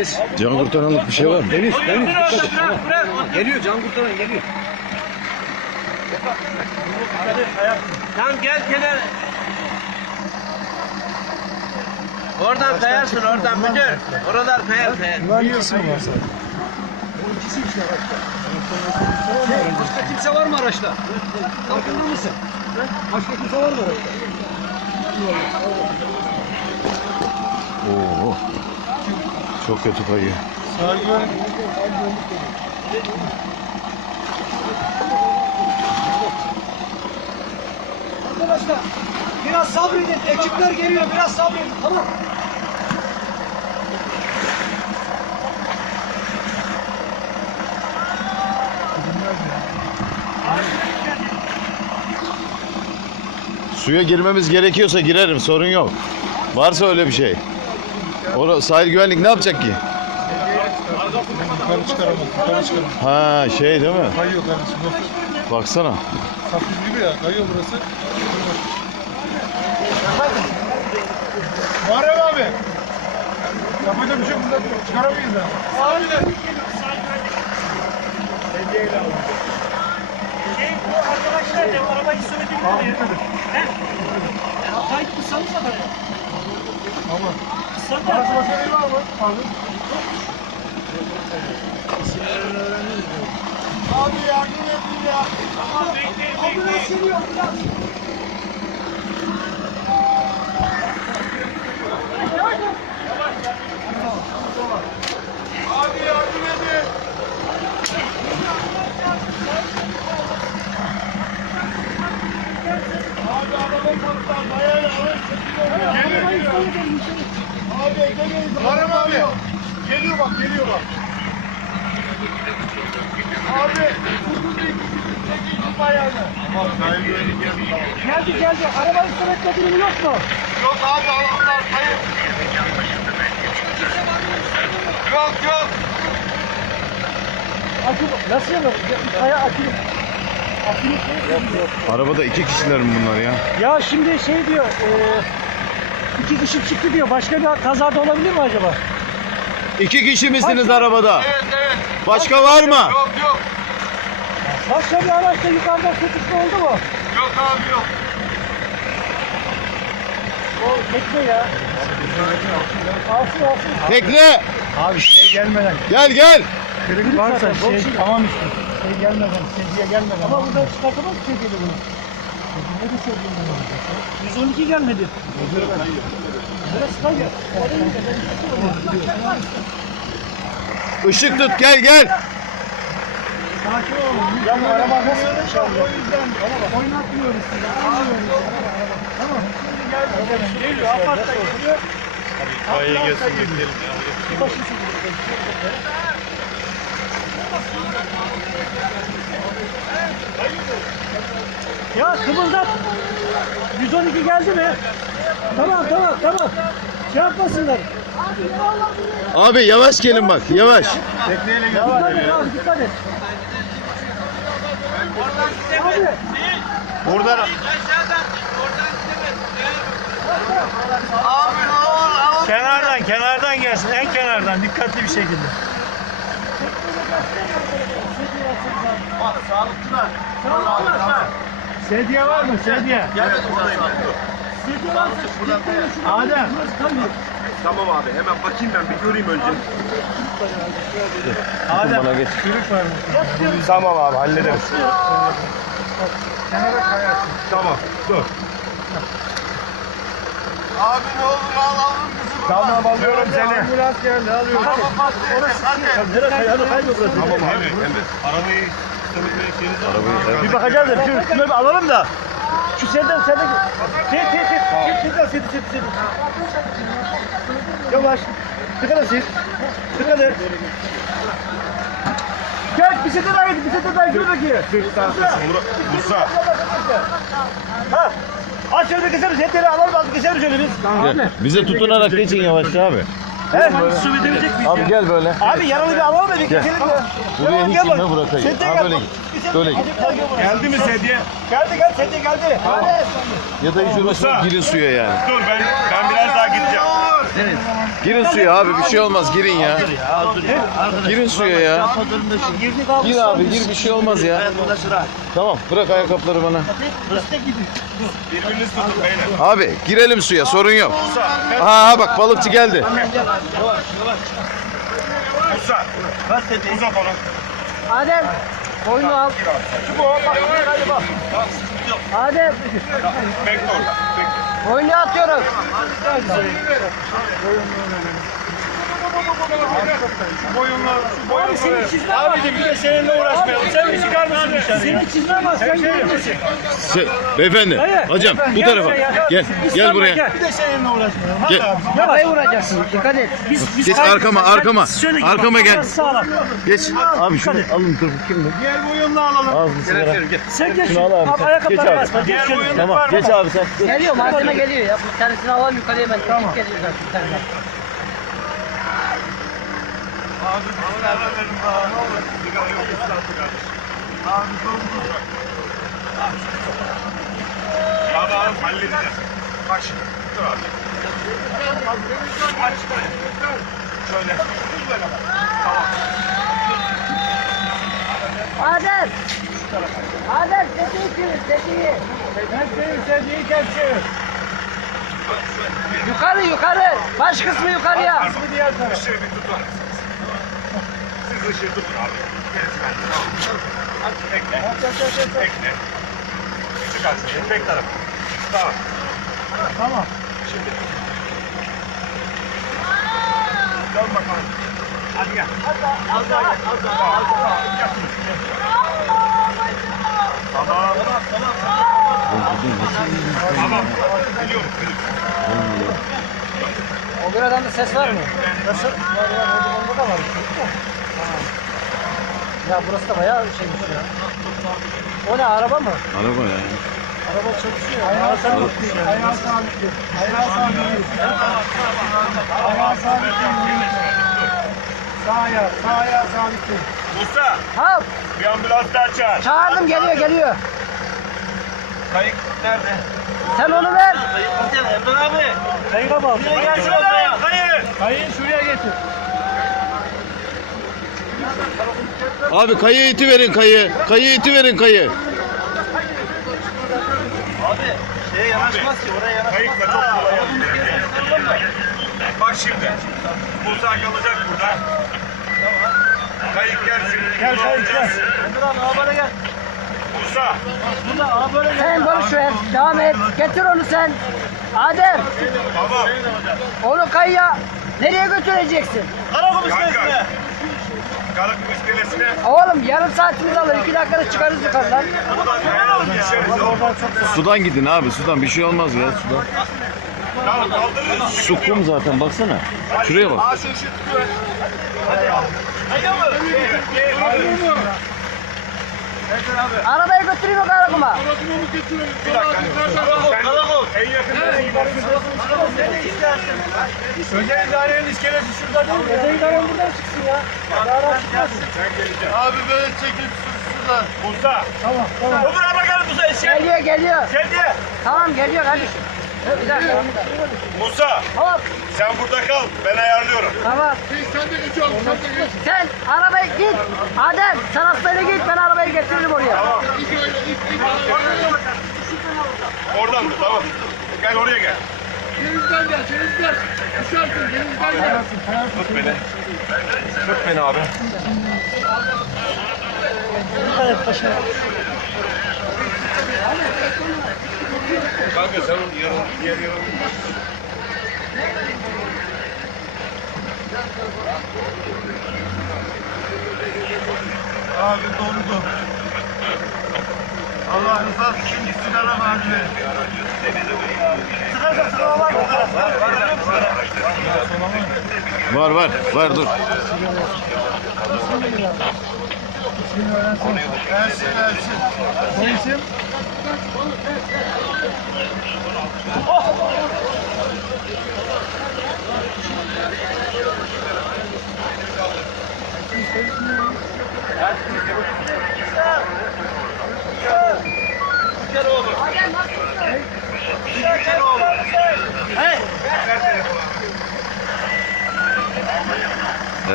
Deniz. Can kurtaranlık bir şey var mı? Deniz. Deniz. Et. Tamam. Geliyor can kurtaran geliyor. Tamam gel kenar. Oradan kayarsın oradan müdür. Oralar kayar kayar. Güvenlik mi var sadece? O ikisi işte araçta. Şey, başka kimse var mı araçta? Farkında mısın? Başka kimse var mı araçta? Oo. Çok kötü kayıyor. Arkadaşlar biraz sabredin. Ekipler geliyor. Biraz sabredin. Tamam. Suya girmemiz gerekiyorsa girerim sorun yok. Varsa öyle bir şey. Orada sahil güvenlik ne yapacak ki? Yukarı çıkaramaz, yukarı çıkaramaz. Ha şey değil mi? Kayıyor kardeşim. Baksana. sapız gibi ya, kayıyor burası. Muharrem abi. Yapacak bir şey yok. Burada çıkaramayız ya. Şey bu arkadaşlar da arabayı söyledik mi? He? Kayıt kısalım da böyle. Tamam. Kısa da. Parası başka bir var mı? Abi. Abi yardım edin ya. Ambulans geliyor. Ambulans. Abi yardım edin. Abi araba patlar. Bayağı yavaş. Muharrem abi. Geliyor bak, geliyor bak. Abi, geldi. Geldi. Arabayı sürekli durumu yok mu? Yok abi, Allah'lar kayıp. Yok, yok. Akü nasıl yanır? Kaya akü. Arabada iki kişiler mi bunlar ya? Ya şimdi şey diyor. E, iki kişi çıktı diyor. Başka bir kazada olabilir mi acaba? İki kişi misiniz arabada? Evet, evet. Başka var mı? Yok, yok. Başka bir araçta yukarıda sıkışma oldu mu? Yok abi, yok. O bekle ya. Alsın alsın. Bekle. Abi şey gelmeden. Gel gel. Kırık varsa şey tamam işte. Şey gelmeden, sediye gelmeden. Ama buradan çıkartamaz ki sediyeli bunu. Ne de sediyeli bunu? 112 gelmedi. Burası kayıyor. Işık tut gel gel. Sakin olun. Ya bu araba nasıl çalıyor? O yüzden oynatmıyoruz sizi. Almıyoruz. Tamam. Şimdi gel. Geliyor. Apartta geliyor. Kayaya gelsin gidelim ya. Ya kımıldat. 112 geldi mi? Tamam tamam tamam. Şey yapmasınlar. Abi yavaş gelin bak yavaş. Dikkat et abi dikkat et. Abi. Kenardan, kenardan gelsin. En kenardan dikkatli bir şekilde. Bak, sağlıkçılar. Sedye var mı? Sedye. Evet, buradayım ben. Sesi varsa gitmeyin. Adem. Tamam abi, hemen bakayım ben, bir göreyim önce. Adem. Bana geç. Tamam abi, hallederiz. Tamam, dur. Abi ne olur alalım kızı Tamam alıyorum seni. Ambulans geldi alıyorum. Tamam hadi. Hadi. Nereye kayıyor? Kayıyor burası. Tamam abi. Evet. Arabayı Arabayı Bir bakacağız da şu şunları bir alalım da. Şu senden senden. Sen sen sen. Git şuradan sen sen sen. Yavaş. Dikkat et siz. Dikkat et. Gel bir sete daha git. Bir sete daha gir bakayım. Musa. Ha. Aç şöyle bir keser. Setleri alalım azıcık keser şöyle biz. Bize tutunarak geçin yavaş abi. He? Su miyiz? Abi gel böyle. Abi yaralı bir alalım da bir Gel. keselim ya. Buraya hiç inme bırakayım. Gel böyle git. Böyle git. Geldi mi sedye? Geldi gel sete geldi. Ya da hiç uğraşma girin suya yani. Dur ben ben Girin suya abi bir şey olmaz girin ya. Girin suya ya. Girdik abi. Gir abi gir bir şey olmaz ya. Tamam bırak ayakkabıları bana. Birbirinizi tutun beyler. Abi girelim suya sorun yok. Ha ha bak balıkçı geldi. Musa. Uzat onu. Adem. Boynu al. Adem. Bekle orada. Boynu atıyorum. Şu boyunla, şu boyunla. Senin çizmen var. Abicim bir de seninle uğraşmayalım. Sen bir çıkar mısın dışarıya? Senin çizmen var. Sen görürsün. Şey, beyefendi hocam bu tarafa. Gel gel buraya. Bir de seninle uğraşmayalım. Gel. Kafayı vuracaksın. Dikkat et. Biz, biz Geç arkama arkama. Arkama gel. Geç. Abi şunu alın dur bakayım. Diğer boyunla alalım. Bir sigara. Sen geç. Şunu al abi sen. Ayakkabıları Geç abi. basma. Diğer boyunla Tamam geç abi sen. Geliyor malzeme geliyor ya. Bir tanesini alalım yukarıya ben. Tamam. Geliyor zaten bir tane. Abi verin bana ne olur. Sigara yok ıslatı kardeşim. Abi sorun. Ya da abi halledeceğiz. Bak şimdi. Dur abi. Aç şöyle. Tamam. Adem. Adem tetiği çevir tetiği. Ben senin sevdiğin kepçe. Yukarı yukarı. Baş kısmı yukarıya. Pardon. Işığı bir tutun. Siz ışığı tutun abi. Gerisi bende. Tamam. Bekle. Bekle. Küçük açsın. Tek tarafı. Tamam. Tamam. Şimdi. Dön bakalım. Hadi gel. Az daha gel. Az daha. Az daha. Gel. Tamam. Tamam. Biliyorum. Biliyorum. O bir adamda ses var mı? Nasıl? Var var. Onda da var. Ya burası da bayağı şeymiş ya. O ne araba mı? Araba ya. Araba çalışıyor. Ayağı sabitli. Ayağı sabitli. Ayağı sabitli. Ayağı sabitli. Sağ ayağı. Sağ ayağı sabitli. Musa. Ha Bir ambulans daha çağır. çağırdım geliyor geliyor. Kayık nerede? Sen onu ver. Kayığa bak. Hayır. Kayığı şuraya getir. Abi kayı iti verin kayı. Kayı iti verin kayı. Kayıkla çok kolay yapılıyor. Bak şimdi. Musa kalacak burada. Kayık gelsin. Gel kayık gel. Musa. Sen boş ver. Devam et. Getir onu sen. Adem Tamam. onu kayıya nereye götüreceksin? Kanka. Karakum iskelesine Oğlum yarım saatimiz alır. iki dakikada çıkarız yukarıdan. buradan kayalım düşeriz. Sudan gidin abi sudan bir şey olmaz ya sudan. Kaldırırız. Su kum zaten baksana. Şuraya bak. Şu ışığı tutuyor. Arabayı götüreyim o karakuma. Bir dakika. Sen en yakın gidersin. Özel idarenin iskelesi şurada değil mi? Özel idaren buradan çıksın ya. Sen geleceksin. Abi böyle çekil sudan. Musa. Tamam tamam. Ama gel Musa eşeğe. Geliyor geliyor. Geldi. Tamam geliyor kardeşim. Bir dakika. Musa Hop sen burada kal. Ben ayarlıyorum. tamam. Sen arabaya git. Adem sen hastayla git ben arabayı getiririm oraya. Tamam. Oradan dur tamam. Gel oraya gel. Denizden gel, denizden. Düşersin, denizden gel. Tut beni. Tut beni abi. Kanka sen onu yarın, diğer yarın. Abi dondu. Allah rızası için sigara verdi. Sigara sigara var mı? Var var var dur. Versin versin. Ne isim? Telefonu.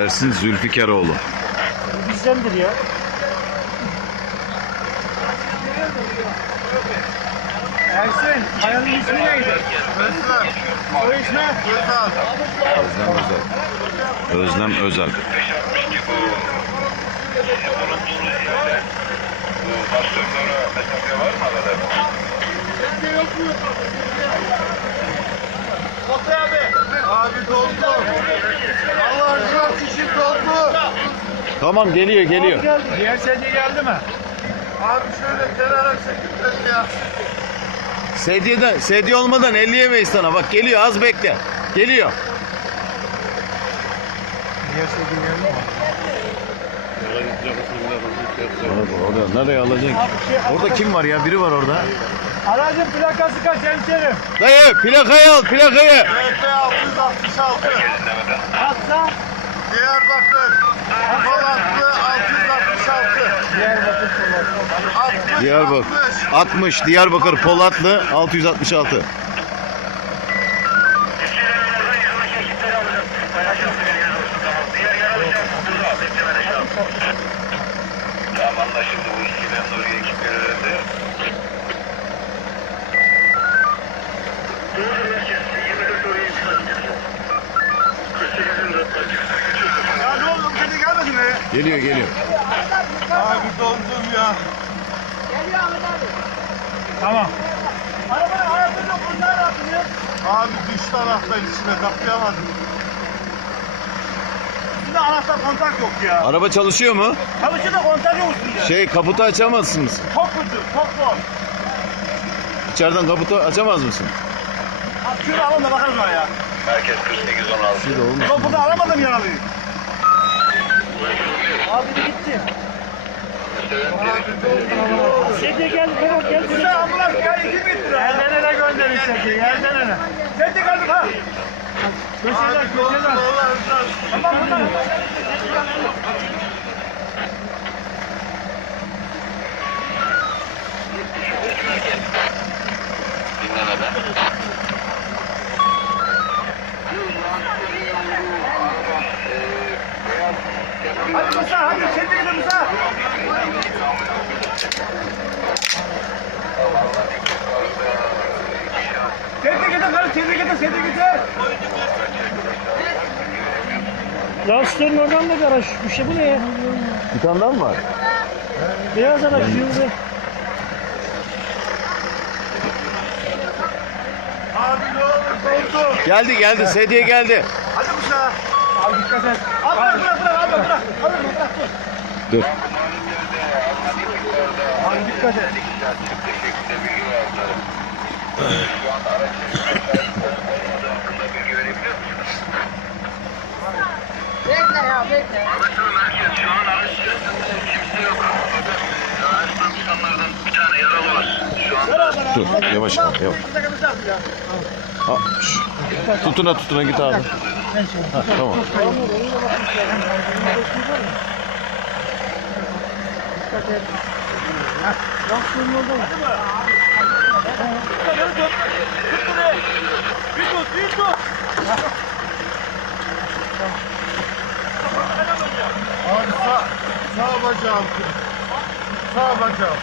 Ersin Zülfikaroğlu. Bizdendir ya. Ersin, ayarın ismi neydi? O ismi? Özlem Özel. Özlem Özel. Abi doldu. Allah rızası için doldu. Tamam geliyor geliyor. Diğer sedye geldi mi? Abi şöyle kenara çekip ya. Sedyeden, sedye olmadan elleyemeyiz sana. Bak geliyor az bekle. Geliyor. Diğer sedye geldi mi? Orada, nereye alacaksın? Orada kim var ya? Biri var orada. Aracın plakası kaç hemşerim? Dayı plakayı al plakayı. TP 666. Atsa? Diyarbakır. Polatlı 666. Diyarbakır Polatlı. 60, Diyarbakır. 60 Diyarbakır Polatlı 666. Tamam anlaşıldı bu ikiden sonra ekipler önünde. Ya ne oldu? Seni gelmedi mi? Geliyor geliyor. Abi dondum ya. Tamam. Arabanın ayaklarını kurtar yaptın Abi düş tarafta içine kapayamadım. Üstünde anahtar kontak yok ya. Araba çalışıyor mu? Çalışıyor da kontak yok üstünde. Şey kaputu açamaz mısın? Çok kötü, çok zor. İçeriden kaputu açamaz mısın? Abi şöyle alın da bakarız ona ya. Merkez 4816. Şey de olmaz. Yok burada aramadım yaralıyı. Abi de gitti. Sedye geldi. Tamam geldi. Bize ambulans geldi 2 metre. Yerden ele gönderin seni, yerden ele. De geldik ha. Köşeler, köşeler. Tamam bunlar. Dinlemeden. Hadi Musa, hadi sen de gidin Musa. Sen de gidin karı, sen de gidin, sen de gidin. Lastiklerin oradan da garaj. Bir şey bu ne ya? Bir tane daha mı var? Beyaz araç. Yıldız. Abi ne olur doldu. Geldi geldi sedye geldi. Hadi Musa. Abi dikkat et. Abi bırak bırak bırak abi bırak. Abi bırak dur. Dur. Abi dikkat et. Şu an araçın olmadığı hakkında bilgi verebiliyor musunuz? Bekle ya bekle. Anlaşıldı merkez. Şu an araç kimse yok. Araçtan çıkanlardan bir tane yaralı var. Şu an Dur yavaş yavaş. yavaş. Ha, şş. Tutuna tutuna git abi. Ha, tamam. Bir tut, bir tut. Abi sağ, sağ bacağım. Sağ bacağım.